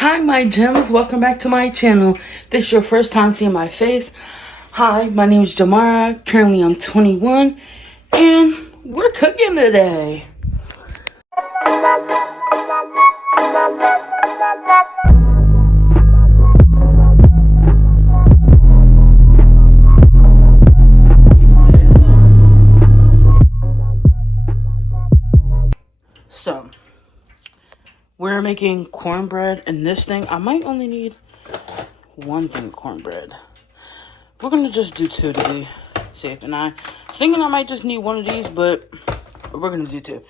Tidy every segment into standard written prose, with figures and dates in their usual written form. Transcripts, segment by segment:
Hi my gems, welcome back to my channel. If this is your first time seeing my face, hi, my name is Mora. Currently I'm 21 and we're cooking today. So we're making cornbread, and this thing, I might only need one thing of cornbread. We're gonna just do two to be safe, and I thinking I might just need one of these, but we're gonna do two.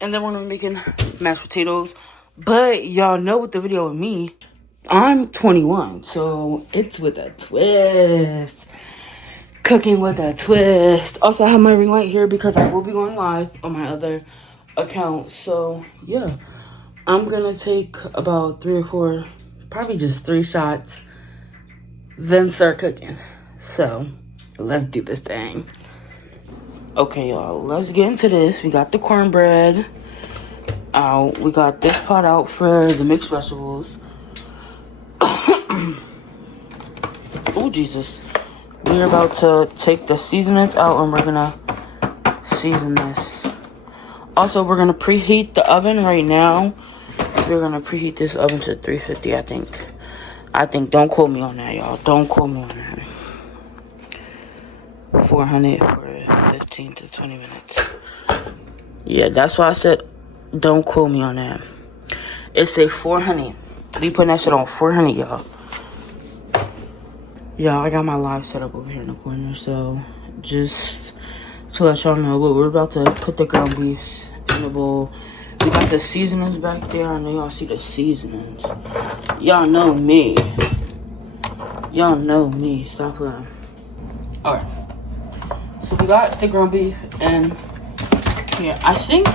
And then we're gonna be making mashed potatoes. But y'all know with the video with me, I'm 21, so it's with a twist. Cooking with a twist. Also, I have my ring light here because I will be going live on my other account. So yeah, I'm gonna take about 3 or 4, probably just 3 shots, then start cooking. So let's do this thing. Okay, y'all, let's get into this. We got the cornbread out. We got this pot out for the mixed vegetables. Oh, Jesus. We're about to take the seasonings out and we're gonna season this. Also, we're gonna preheat the oven right now. We're gonna preheat this oven to 350, I think. Don't quote me on that, y'all. Don't quote me on that. 400 for 15 to 20 minutes. Yeah, that's why I said don't quote me on that. It's a 400. We putting that shit on 400, y'all. Yeah, I got my live set up over here in the corner, so just to let y'all know, we're about to put the ground beefs in the bowl. We got the seasonings back there. I know y'all see the seasonings. Y'all know me. Y'all know me. Stop playing. Alright. So we got the ground beef and here. I think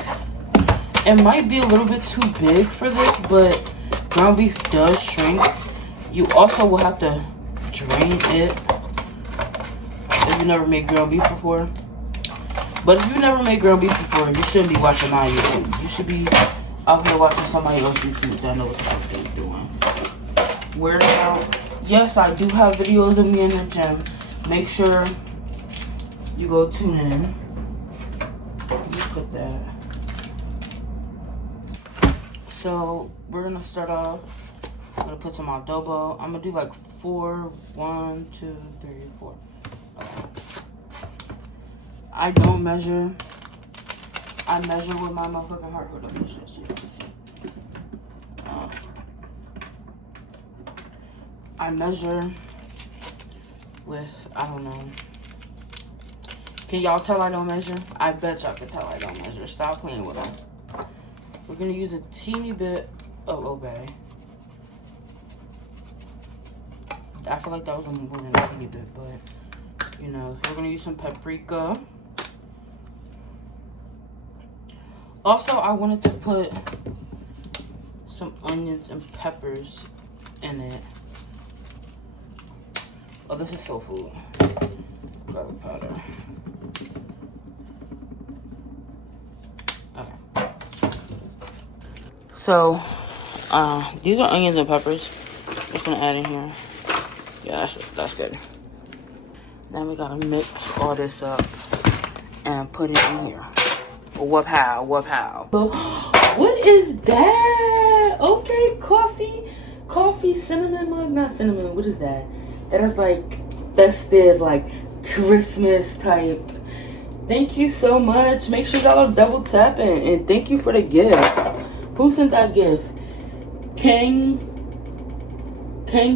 it might be a little bit too big for this, but ground beef does shrink. You also will have to drain it if you never made ground beef before. But if you never made ground beef before, you shouldn't be watching my YouTube. You should be out here watching somebody else's YouTube that knows what the fuck they're doing. Where now? Yes, I do have videos of me in the gym. Make sure you go tune in. Look at that. So we're gonna start off. I'm gonna put some adobo. I'm gonna do like 4. 1, 2, 3, 4. Okay. I don't measure. I measure with my motherfucking heart. Hold on, so you can see. I measure with, I don't know. Can y'all tell I don't measure? I bet y'all can tell I don't measure. Stop playing with them. We're gonna use a teeny bit of obey. I feel like that was more than a teeny bit, but you know, we're gonna use some paprika. Also, I wanted to put some onions and peppers in it. Oh, this is soul food. Garlic powder. Okay. So, these are onions and peppers. Just gonna add in here. Yeah, that's good. Then we gotta mix all this up and put it in here. Whoop how, whoop how. What is that? Okay, coffee, cinnamon mug, not cinnamon, what is that? That is like festive, like Christmas type. Thank you so much. Make sure y'all are double tapping, and thank you for the gift. Who sent that gift? King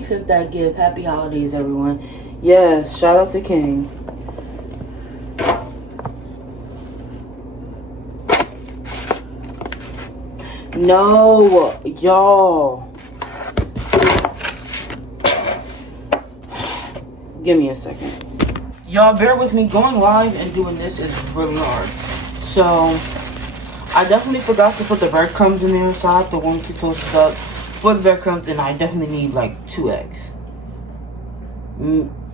sent that gift. Happy holidays, everyone. Yes, shout out to King. No, y'all. Give me a second. Y'all, bear with me. Going live and doing this is really hard. So, I definitely forgot to put the breadcrumbs in there, so I have to 1, 2 toast this up. For the breadcrumbs, and I definitely need like 2 eggs.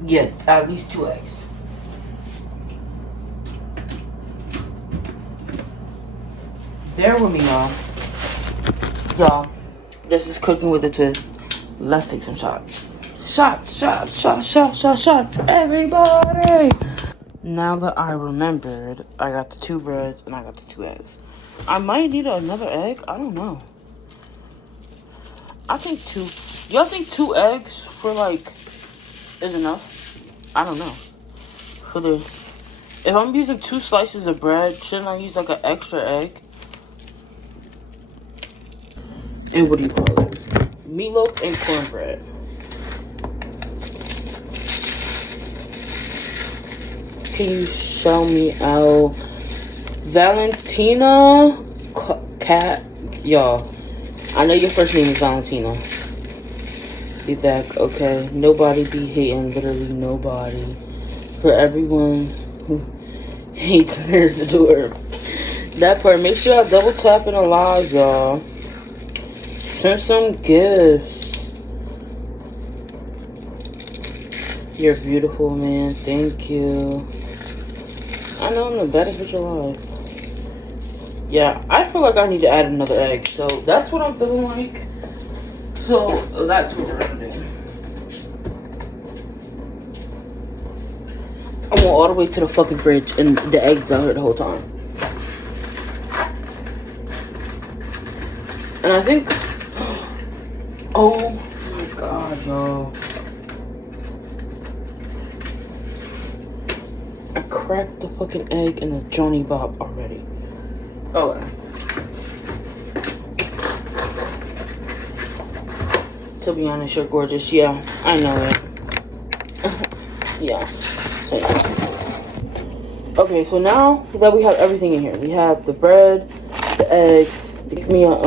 Yeah, at least 2 eggs. Bear with me, y'all. Y'all, This is cooking with a twist. Let's take some shots. Shots, everybody! Now that I remembered, I got the 2 breads and I got the 2 eggs. I might need another egg. I don't know. I think 2. Y'all think 2 eggs for like is enough? I don't know. If I'm using 2 slices of bread, shouldn't I use like an extra egg? And what do you call it? Meatloaf and cornbread. Can you shout me out? Valentina Cat, y'all. I know your first name is Valentina. Be back, okay? Nobody be hating, literally nobody. For everyone who hates, there's the door. That part, make sure y'all double tap in a live, y'all. Send some gifts. You're beautiful, man. Thank you. I know I'm the baddest bitch alive. Yeah, I feel like I need to add another egg. So that's what I'm feeling like. So that's what we're gonna do. I went all the way to the fucking fridge and the eggs out here the whole time. And I think, oh my god, y'all. I cracked the fucking egg in the Johnny Bop already. Okay. To be honest, you're gorgeous. Yeah, I know it. Yeah. So, yeah. Okay, so now that we have everything in here, we have the bread, the eggs. Give me a,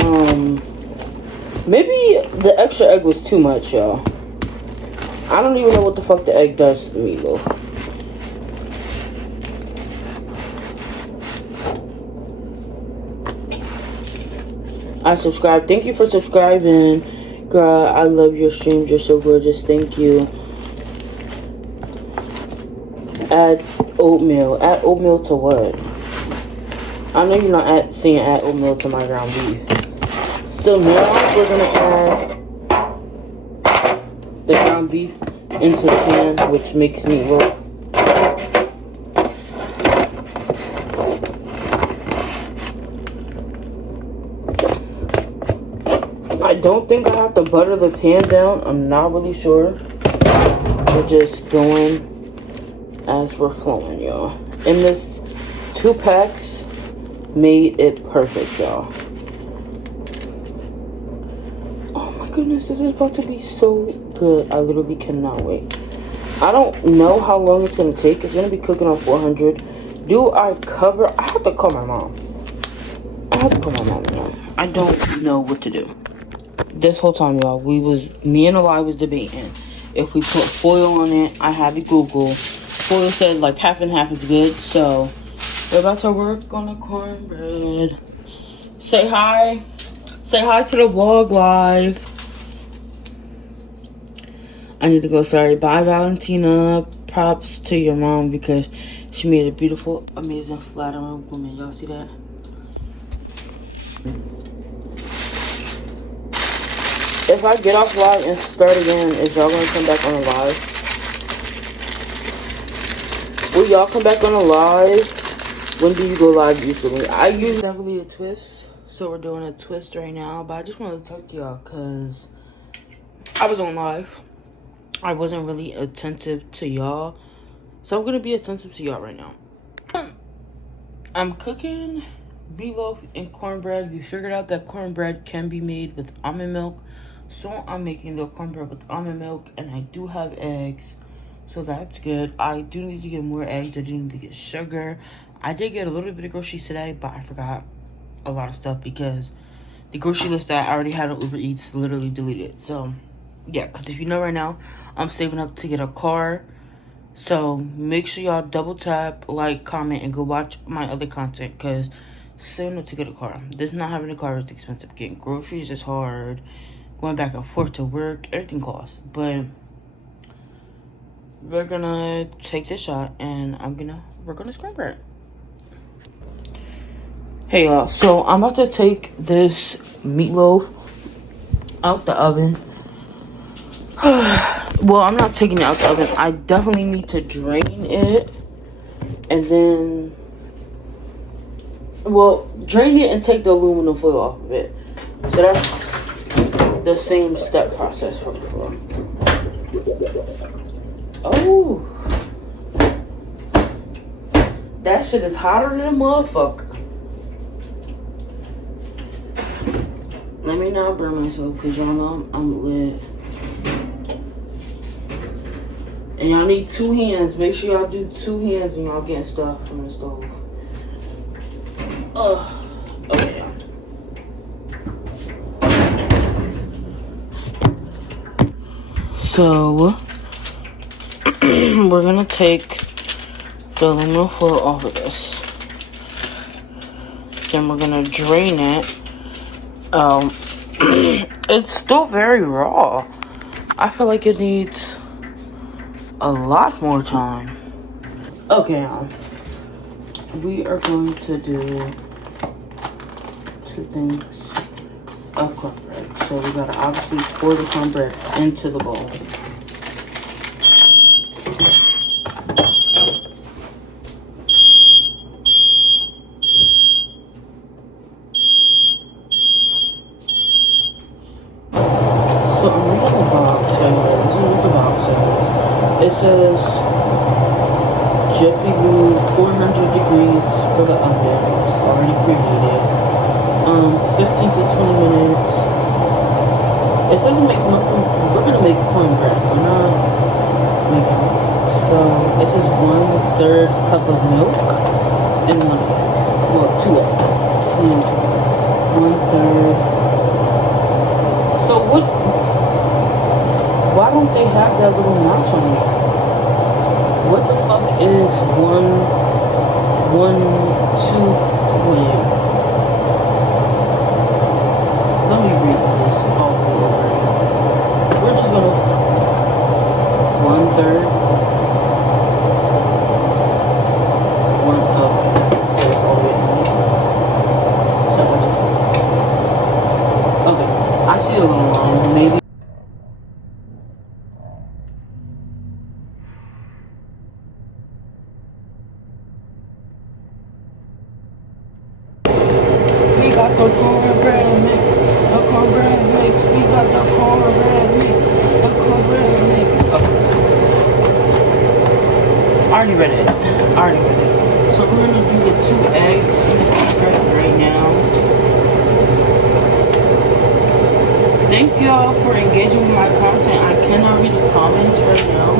maybe the extra egg was too much, y'all. I don't even know what the fuck the egg does to me, though. I subscribed. Thank you for subscribing. Girl, I love your streams. You're so gorgeous. Thank you. Add oatmeal. Add oatmeal to what? I know you're not saying add oatmeal to my ground beef. So now we're going to add the ground beef into the pan, which makes me work. I don't think I have to butter the pan down. I'm not really sure. We're just going as we're flowing, y'all. And this 2 packs made it perfect, y'all. Oh my goodness, this is about to be so good. I literally cannot wait. I don't know how long it's going to take. It's going to be cooking on 400. Do I cover? I have to call my mom. Now. I don't know what to do. This whole time, y'all, me and Eli was debating if we put foil on it. I had to Google. Foil said like half and half is good, so we're about to work on the cornbread. Say hi to the vlog live. I need to go. Sorry, bye Valentina. Props to your mom because she made a beautiful, amazing, flattering woman. Y'all see that? If I get off live and start again, is y'all gonna come back on the live? Will y'all come back on the live? When do you go live usually? I use definitely a twist, so we're doing a twist right now. But I just wanted to talk to y'all because I was on live. I wasn't really attentive to y'all, so I'm gonna be attentive to y'all right now. I'm cooking meatloaf and cornbread. We figured out that cornbread can be made with almond milk. So I'm making the cornbread with almond milk, and I do have eggs, so that's good. I do need to get more eggs. I do need to get sugar. I did get a little bit of groceries today, but I forgot a lot of stuff because the grocery list that I already had on Uber Eats literally deleted. So yeah, because if you know right now, I'm saving up to get a car. So make sure y'all double tap, like, comment, and go watch my other content because saving up to get a car. This not having a car is expensive. Getting groceries is hard. Going back and forth to work, everything costs. But we're gonna take this shot and we're gonna scramble it. Hey y'all, so I'm about to take this meatloaf. out the oven. Well, I'm not taking it out the oven. I definitely need to drain it. And then, well, drain it and take the aluminum foil off of it. So that's the same step process for before. Oh. That shit is hotter than a motherfucker. Let me not burn myself, because y'all know I'm lit. And y'all need 2 hands. Make sure y'all do 2 hands when y'all getting stuff from the stove. Okay. So, we're gonna take the aluminum foil off of this. Then we're gonna drain it. It's still very raw. I feel like it needs a lot more time. Okay, we are going to do 2 things of cornbread. So we gotta obviously pour the cornbread into the bowl. So I'm reading the box here. This is what the box says. It says Jiffy Lube 400 degrees for the oven. It's already preheated. 15 to 20 minutes. It says it makes nothing. We're gonna make cornbread. We're not making it. So it says 1/3 cup of milk and 1 egg. Well, 2 eggs. 1/3. So what? Why don't they have that little notch on it? What the fuck is 1, 2? Wait. Let me read this all over. We're just gonna 1/3. 1 up. So it's all the way in. So I just. Okay. I see a little line. Maybe. We got the cornbread mix. The cornbread mix. We got the cornbread mix. The cornbread mix. Okay. I already read it. So we're gonna do the 2 eggs right now. Thank y'all for engaging with my content. I cannot read the comments right now.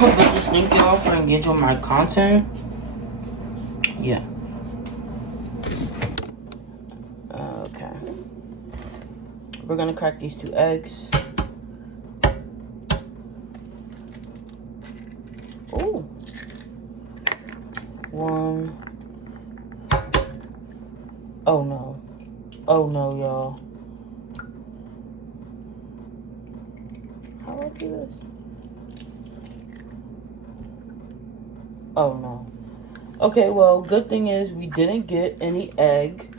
But just thank y'all for engaging with my content. Yeah. Okay. We're gonna crack these 2 eggs. Oh. 1. Oh no. Oh no, y'all. How do I do this? Oh no. Okay, well, good thing is we didn't get any egg.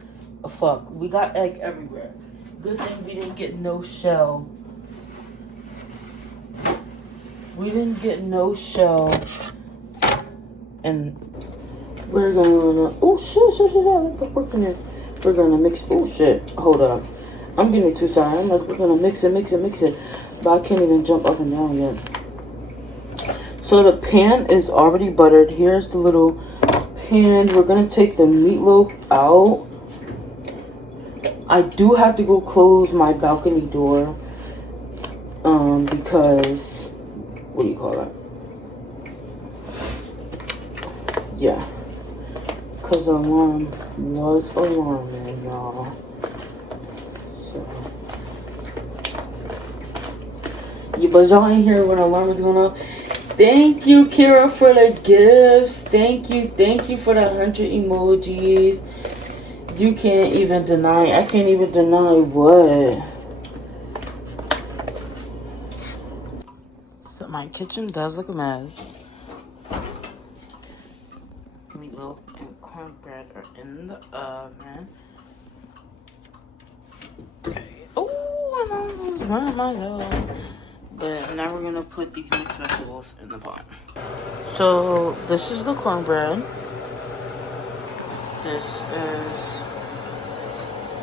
Fuck, we got egg everywhere. Good thing we didn't get no shell. We didn't get no shell. And we're gonna, oh shit, we're gonna mix, oh shit, hold up. I'm getting too sorry. I'm like, we're gonna mix it. But I can't even jump up and down yet. So the pan is already buttered. Here's the little pan. We're gonna take the meatloaf out. I do have to go close my balcony door. Because, what do you call that? Yeah. Because the alarm was alarming, y'all. So. Yeah, but y'all ain't hear when the alarm was going off. Thank you, Kira, for the gifts. Thank you for the 100 emojis. You can't even deny. I can't even deny what. So my kitchen does look a mess. Meatloaf and cornbread are in the oven. where am I though? But now we're gonna put these mixed vegetables in the pot. So this is the cornbread. This is,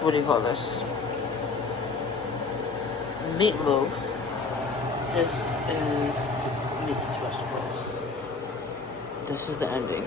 what do you call this? Meatloaf. This is mixed vegetables. This is the ending.